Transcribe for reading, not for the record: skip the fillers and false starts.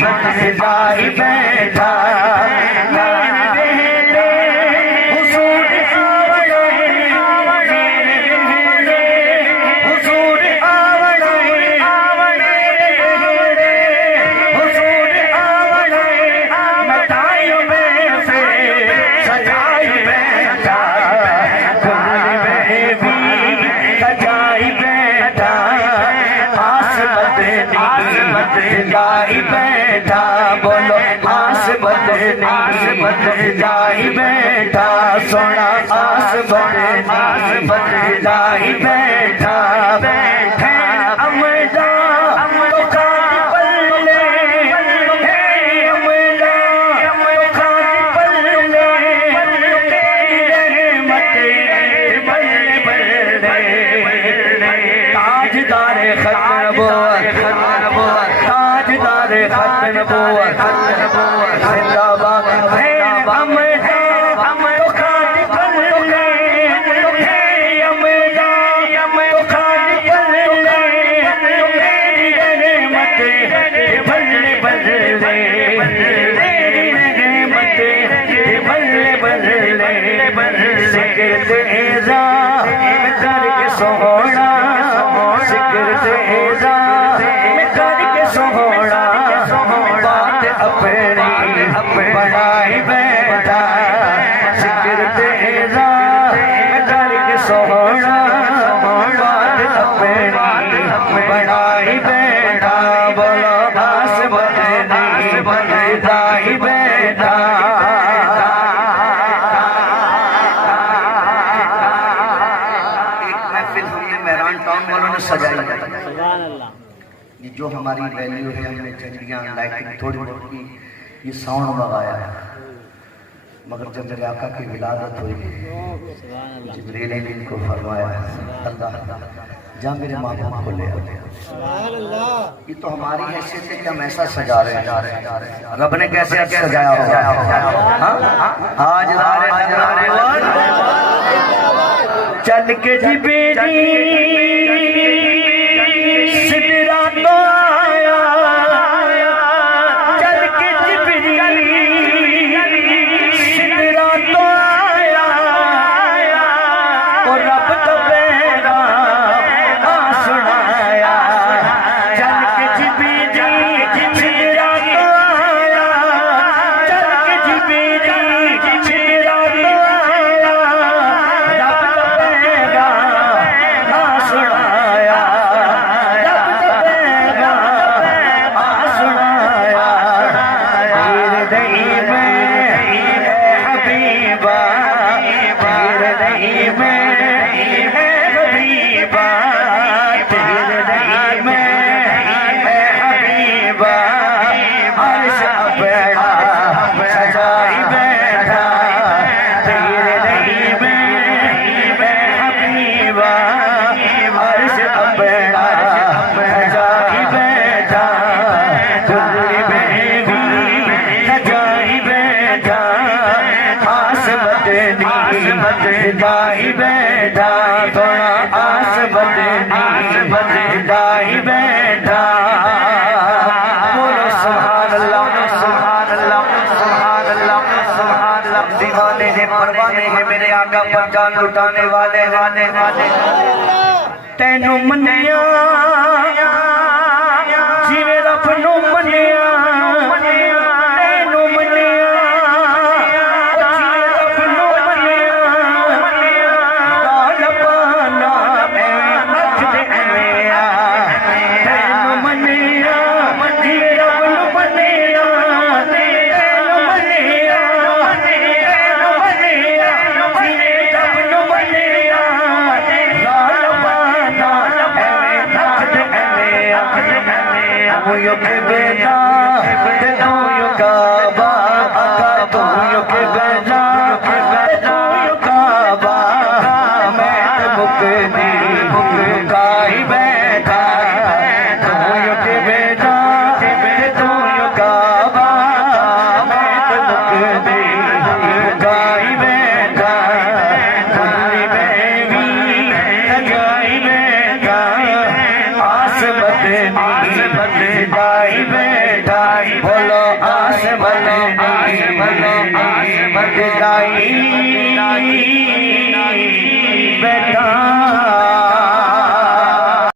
सजाई बैठा सजाई बैठा बोलो आस सजाई बैठा सोना आस सजाई बैठा बैठे अमदा तो खाती पल्ले है अमदा तो खाती पल्ले रहमत बल्ले बल्ले ताजदार जिंदाबाद है हम तो खाती पल्ले है अमदा तो खाती पल्ले तेरी रहमत बल्ले बल्ले तेरी रहमत बल्ले बल्ले जिक्र तेरा करके सोहना जिक्र तेरा करके सोहना बात अपनी बढ़ाई बैठा जिक्र तेरा करके सोहना बात अपनी बढ़ाई बैठा बोलो आस बढ़ाई बैठा एक महफिल हमने मेहरान टाउन वालों ने सजाई ये जो हमारी वैल्यू है हमने झंडियाँ लाइटिंग थोड़ी बहुत की ये साउंड लगाया मगर जब मेरे आका की विलादत हुई जिब्रील ने इनको फरमाया अल्लाह जा मेरे माँ बाप को ले आओ ये तो हमारी हैसियत है कि हम ऐसा सजा रहे हैं रब ने कैसे सजाया होगा आज चल के जी बेटी सिदरा तो आया चल के जिब्रील सिदरा तो आया और रब का पैगाम सुनाया चल के जिब्रील सिदरा तो आया चल के जिब्रील सिदरा तो आया रब का पैगाम सुनाया सजाई बैठा थोड़ा आस सजाई बैठा बोलो सुभान अल्लाह सुभान अल्लाह सुभान अल्लाह सुभान अल्लाह दीवाने हैं परवाने हैं मेरे आका पर जान लुटाने वाले तैनू मन्निया जिवें रब नू मन्निया भोलो आस भले विदाई बैठा